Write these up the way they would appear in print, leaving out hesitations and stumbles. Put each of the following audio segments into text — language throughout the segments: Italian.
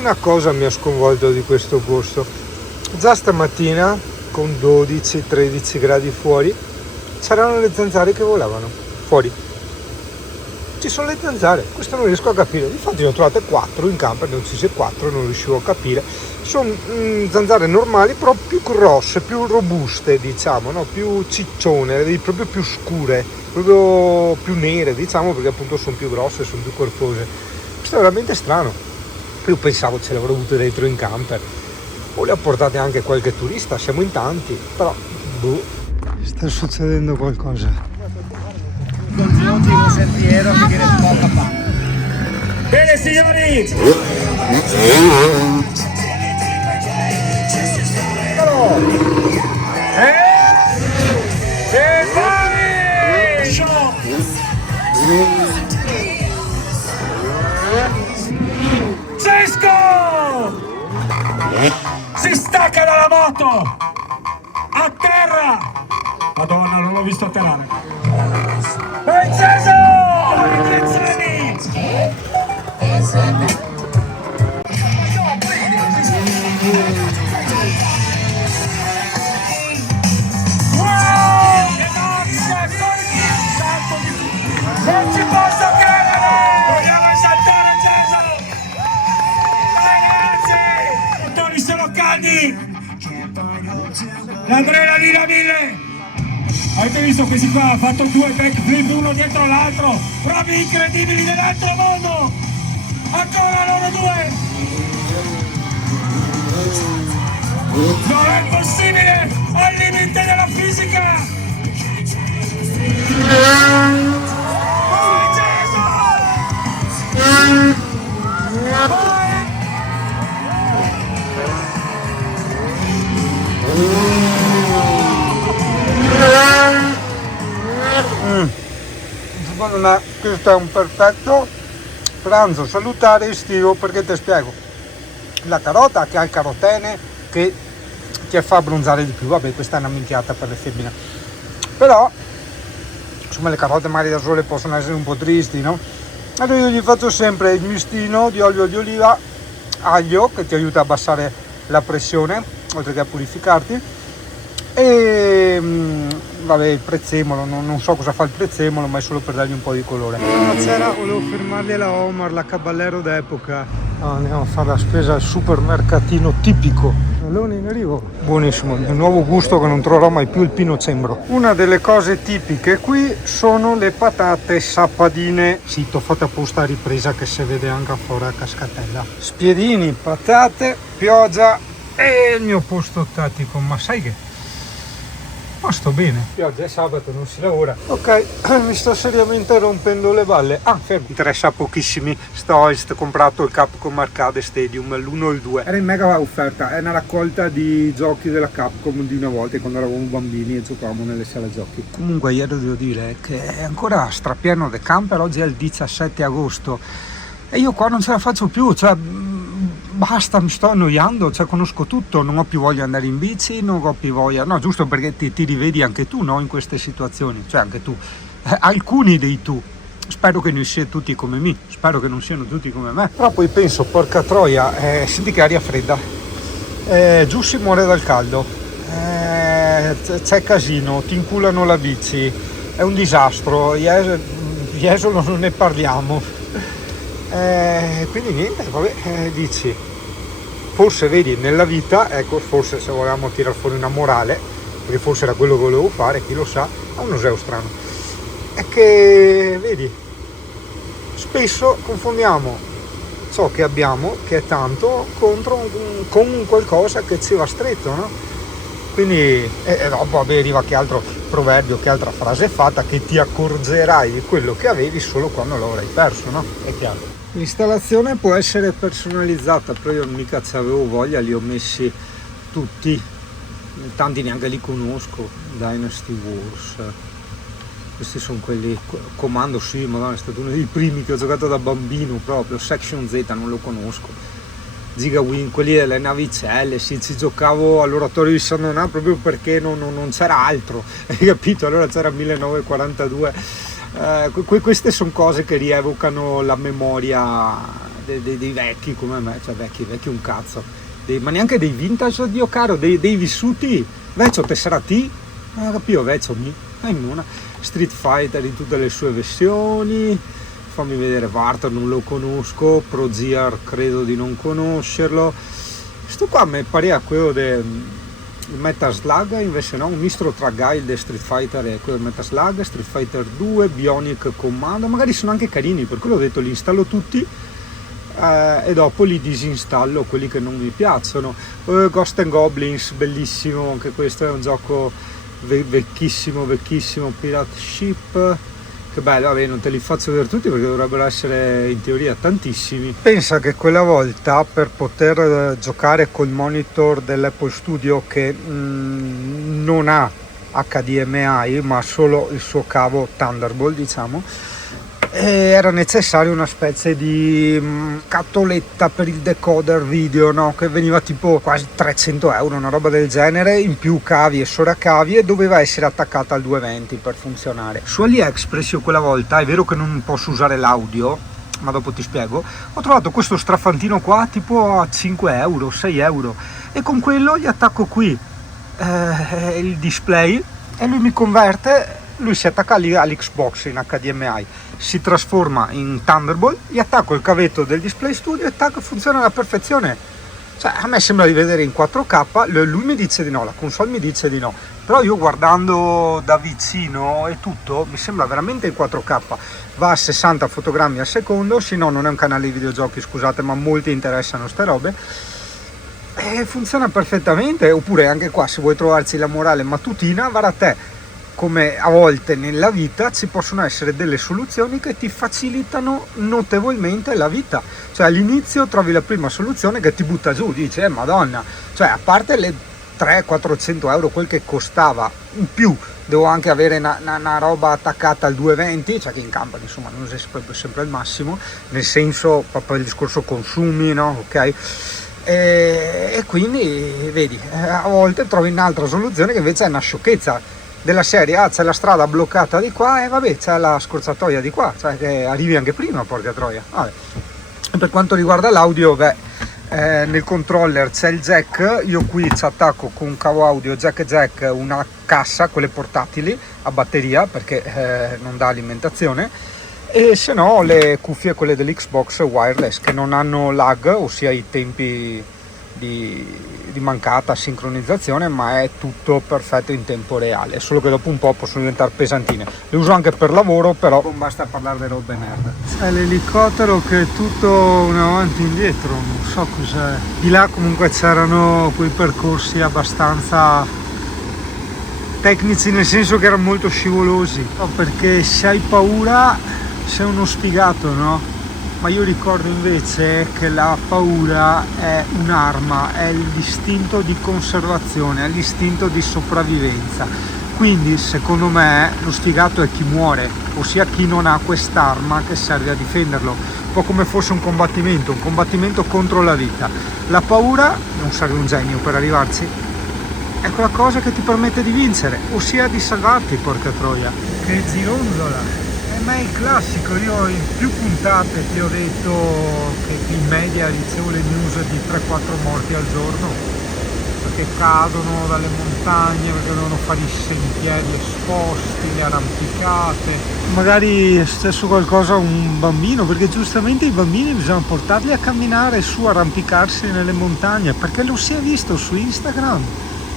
Una cosa mi ha sconvolto di questo posto: già stamattina con 12-13 gradi fuori c'erano le zanzare che volavano fuori. Ci sono le zanzare, questo non riesco a capire. Infatti ne ho trovate 4 in camper, non ci sia 4, non riuscivo a capire. Sono zanzare normali, però più grosse, più robuste, diciamo, no? Più ciccione, proprio più scure, proprio più nere, diciamo, perché appunto sono più grosse, sono più corpose. Questo è veramente strano. Io pensavo ce l'avrò avute dentro in camper, o le ho portate anche qualche turista, siamo in tanti, però boh, sta succedendo qualcosa. L'ultimo sentiero che viene poca fa. Bene signori! E vai! Cesco! Si stacca dalla moto! A terra! Madonna, non l'ho visto atterrare. Vincenzo! Non ci posso credere! Vogliamo esaltare Cesaro! Ragazzi! I motori sono caldi! L'adrenalina 1000! Avete visto questi qua? Ha fatto 2 backflip uno dietro l'altro! Prove incredibili dell'altro mondo! Ancora loro 2! Non è possibile! Al limite della fisica! Secondo me questo è un perfetto pranzo salutare estivo, perché ti spiego: la carota che ha il carotene che ti fa abbronzare di più, vabbè, questa è una minchiata per le femmine, però insomma le carote magari da sole possono essere un po' tristi, no? Allora io gli faccio sempre il mistino di olio di oliva, aglio, che ti aiuta a abbassare la pressione oltre che a purificarti, e vabbè, il prezzemolo, non so cosa fa il prezzemolo, ma è solo per dargli un po' di colore. Buonasera, volevo fermarli alla Omar, la Caballero d'epoca. Andiamo a fare la spesa al supermercatino tipico. Meloni in arrivo. Buonissimo, il nuovo gusto che non troverò mai più, il pinocembro. Una delle cose tipiche qui sono le patate sappadine. Sì, t'ho fatto apposta a ripresa che si vede anche fuori a cascatella. Spiedini, patate, pioggia e il mio posto tattico, ma sai che? Ma sto bene. Pioggia è sabato, non si lavora. Ok, mi sto seriamente rompendo le balle. Fermo. Interessa pochissimi. Ho comprato il Capcom Arcade Stadium, l'1 e il 2. Era in mega offerta, è una raccolta di giochi della Capcom di una volta, quando eravamo bambini e giocavamo nelle sale giochi. Comunque ieri devo dire che è ancora strapieno del camper, oggi è il 17 agosto e io qua non ce la faccio più, cioè basta, mi sto annoiando, cioè conosco tutto, non ho più voglia di andare in bici, non ho più voglia, no, giusto perché ti rivedi anche tu, no, in queste situazioni, cioè anche tu, alcuni dei tu, spero che non siano tutti come me, spero che non siano tutti come me, però poi penso, porca troia, senti che aria fredda, giù si muore dal caldo, c'è casino, ti inculano la bici, è un disastro, Jesolo non ne parliamo, quindi niente, vabbè, dici, forse vedi nella vita, ecco, forse se volevamo tirare fuori una morale, perché forse era quello che volevo fare, chi lo sa, ha un oseo strano, è che vedi, spesso confondiamo ciò che abbiamo, che è tanto, con qualcosa che ci va stretto, no? Quindi dopo vabbè, arriva che altro proverbio, che altra frase fatta, che ti accorgerai di quello che avevi solo quando lo avrai perso, no? È chiaro. L'installazione può essere personalizzata, però io mica ci avevo voglia, li ho messi tutti, tanti neanche li conosco. Dynasty Wars, questi sono quelli, Comando, sì, ma è stato uno dei primi che ho giocato da bambino proprio. Section Z non lo conosco, Giga Wing, quelli delle navicelle, sì, ci giocavo all'oratorio di San Donà proprio perché non c'era altro, hai capito? Allora c'era 1942. Queste sono cose che rievocano la memoria dei vecchi come me, cioè vecchi un cazzo, ma neanche dei vintage, oddio caro, dei vissuti, vecchio tesserati, non capivo, vecchio una Street Fighter in tutte le sue versioni, fammi vedere, Vartor non lo conosco, Pro Gear credo di non conoscerlo, sto qua mi pare quello del Metal Slug, invece no, un mistro tra Guile e Street Fighter e quello del Metal Slug, Street Fighter 2, Bionic Commando, magari sono anche carini, per quello ho detto li installo tutti e dopo li disinstallo quelli che non mi piacciono. Ghost and Goblins, bellissimo, anche questo è un gioco vecchissimo, Pirate Ship, che bello, vabbè, non te li faccio vedere tutti perché dovrebbero essere in teoria tantissimi. Pensa che quella volta per poter giocare col monitor dell'Apple Studio che non ha HDMI ma solo il suo cavo Thunderbolt, diciamo, era necessaria una specie di scatoletta per il decoder video, no? Che veniva tipo quasi 300 euro, una roba del genere, in più cavi e sovraccavi, e doveva essere attaccata al 220 per funzionare. Su AliExpress io quella volta, è vero che non posso usare l'audio, ma dopo ti spiego, ho trovato questo strafantino qua tipo a 5 euro, 6 euro, e con quello gli attacco qui il display e lui mi converte, lui si attacca all'Xbox in HDMI, si trasforma in Thunderbolt, gli attacco il cavetto del Display Studio e tac, funziona alla perfezione. Cioè, a me sembra di vedere in 4K, lui mi dice di no, la console mi dice di no, però io guardando da vicino e tutto mi sembra veramente in 4K, va a 60 fotogrammi al secondo, sì, no, non è un canale di videogiochi, scusate, ma molti interessano ste robe, e funziona perfettamente. Oppure anche qua, se vuoi trovarci la morale mattutina, va a te. Come a volte nella vita ci possono essere delle soluzioni che ti facilitano notevolmente la vita. Cioè all'inizio trovi la prima soluzione che ti butta giù, dici madonna, cioè a parte le 300-400 euro quel che costava, in più devo anche avere una roba attaccata al 220, cioè che in campo insomma non è sempre il massimo, nel senso proprio il discorso consumi, no? Ok? E quindi vedi, a volte trovi un'altra soluzione che invece è una sciocchezza, della serie c'è la strada bloccata di qua e vabbè c'è la scorciatoia di qua, cioè che arrivi anche prima, porca troia. Vabbè. Per quanto riguarda l'audio, nel controller c'è il jack, io qui ci attacco con un cavo audio jack una cassa, quelle portatili a batteria perché non dà alimentazione, e se no le cuffie, quelle dell'Xbox wireless, che non hanno lag, ossia i tempi di mancata sincronizzazione, ma è tutto perfetto in tempo reale, solo che dopo un po' possono diventare pesantine. Le uso anche per lavoro, però non basta parlare di robe nerd. È l'elicottero che è tutto un avanti e indietro, non so cos'è. Di là comunque c'erano quei percorsi abbastanza tecnici, nel senso che erano molto scivolosi, perché se hai paura sei uno sfigato, no? Ma io ricordo invece che la paura è un'arma, è l'istinto di conservazione, è l'istinto di sopravvivenza. Quindi secondo me lo sfigato è chi muore, ossia chi non ha quest'arma che serve a difenderlo, un po' come fosse un combattimento contro la vita. La paura, non serve un genio per arrivarci, è quella cosa che ti permette di vincere, ossia di salvarti, porca troia. Che gironzola! Ma è il classico, io in più puntate ti ho detto che in media ricevo le news di 3-4 morti al giorno perché cadono dalle montagne, perché devono fare i sentieri esposti, le arrampicate. Magari è successo qualcosa a un bambino, perché giustamente i bambini bisogna portarli a camminare su, arrampicarsi nelle montagne, perché lo si è visto su Instagram,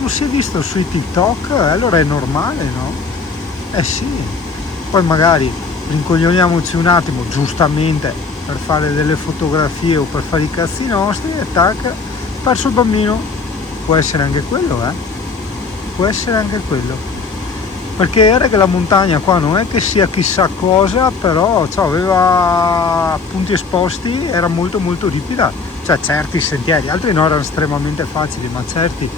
lo si è visto sui TikTok, allora è normale, no? Eh sì, poi magari rincoglioniamoci un attimo, giustamente, per fare delle fotografie o per fare i cazzi nostri e tac, perso il bambino. Può essere anche quello, può essere anche quello, perché era che la montagna qua non è che sia chissà cosa, però aveva punti esposti, era molto molto ripida, cioè certi sentieri, altri no, erano estremamente facili, ma certi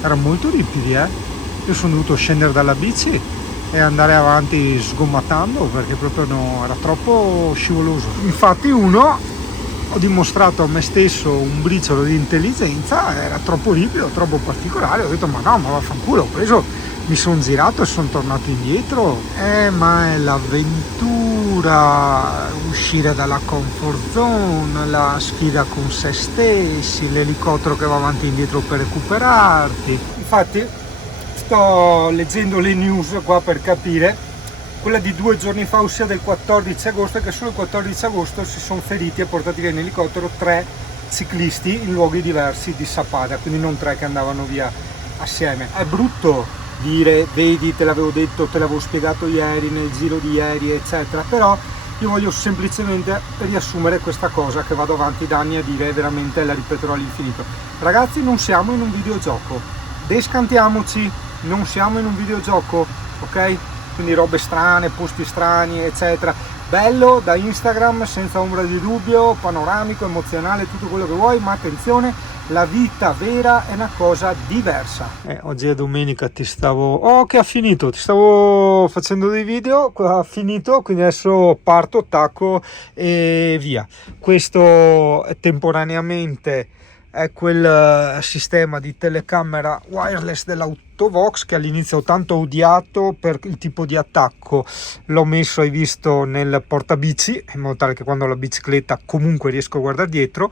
erano molto ripidi. Io sono dovuto scendere dalla bici e andare avanti sgommatando perché proprio no, era troppo scivoloso. Infatti uno ho dimostrato a me stesso un briciolo di intelligenza, era troppo ripido, troppo particolare, ho detto ma no, ma vaffanculo, ho preso, mi sono girato e sono tornato indietro. Ma è l'avventura, uscire dalla comfort zone, la sfida con se stessi, l'elicottero che va avanti e indietro per recuperarti. Infatti sto leggendo le news qua per capire. Quella di 2 giorni fa, ossia del 14 agosto, che solo il 14 agosto si sono feriti e portati via in elicottero 3 ciclisti in luoghi diversi di Sappada, quindi non 3 che andavano via assieme. È brutto dire, vedi, te l'avevo detto, te l'avevo spiegato ieri, nel giro di ieri, eccetera, però io voglio semplicemente riassumere questa cosa che vado avanti da anni a dire, veramente la ripeterò all'infinito. Ragazzi, non siamo in un videogioco, descantiamoci, non siamo in un videogioco, ok? Quindi robe strane, posti strani, eccetera. Bello da Instagram, senza ombra di dubbio, panoramico, emozionale, tutto quello che vuoi, ma attenzione, la vita vera è una cosa diversa. Oggi è domenica, ti stavo facendo dei video, ha finito, quindi adesso parto, tacco e via. Questo temporaneamente è quel sistema di telecamera wireless dell'Autovox che all'inizio ho tanto odiato per il tipo di attacco. L'ho messo, hai visto, nel portabici, in modo tale che quando ho la bicicletta comunque riesco a guardare dietro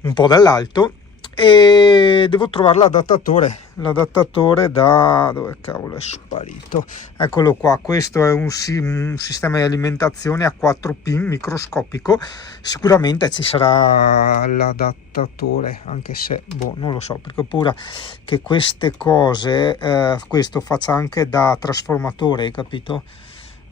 un po' dall'alto, e devo trovare l'adattatore da dove cavolo è sparito, eccolo qua. Questo è un sistema di alimentazione a 4 pin microscopico, sicuramente ci sarà l'adattatore, anche se non lo so, perché ho paura che queste cose questo faccia anche da trasformatore, hai capito?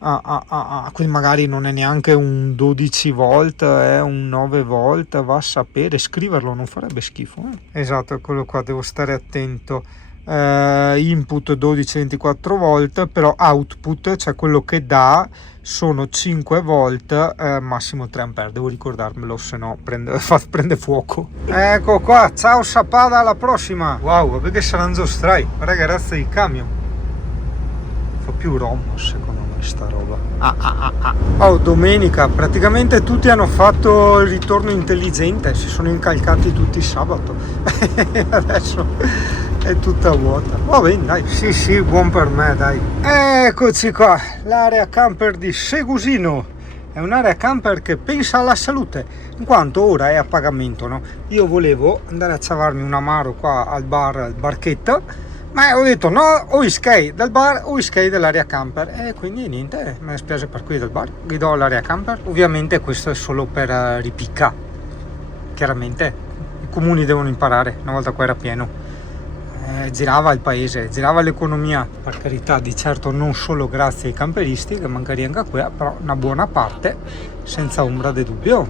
Quindi magari non è neanche un 12 volt, è un 9 volt, va a sapere, scriverlo non farebbe schifo. Esatto, eccolo qua, devo stare attento. Input 12-24 volt, però output, cioè quello che dà, sono 5 volt, massimo 3 ampere, devo ricordarmelo, se no prende fuoco. Ecco qua, ciao Sappada, alla prossima. Wow, vabbè che saranno giostrai, guarda che razza di camion, fa più rom secondo me sta roba. Oh, domenica praticamente tutti hanno fatto il ritorno intelligente, si sono incalcati tutti sabato. Adesso è tutta vuota. Va bene, dai, sì, buon per me, dai. Eccoci qua, l'area camper di Segusino. È un'area camper che pensa alla salute, in quanto ora è a pagamento, no? Io volevo andare a ciavarmi un amaro qua al barchetta, ma ho detto no, o skate del bar o skate dell'area camper, e quindi niente, me ne spiace per quelli del bar, vi do l'area camper. Ovviamente questo è solo per ripicca, chiaramente i comuni devono imparare, una volta qua era pieno, girava il paese, girava l'economia, per carità, di certo non solo grazie ai camperisti, che magari anche qui, però una buona parte, senza ombra di dubbio,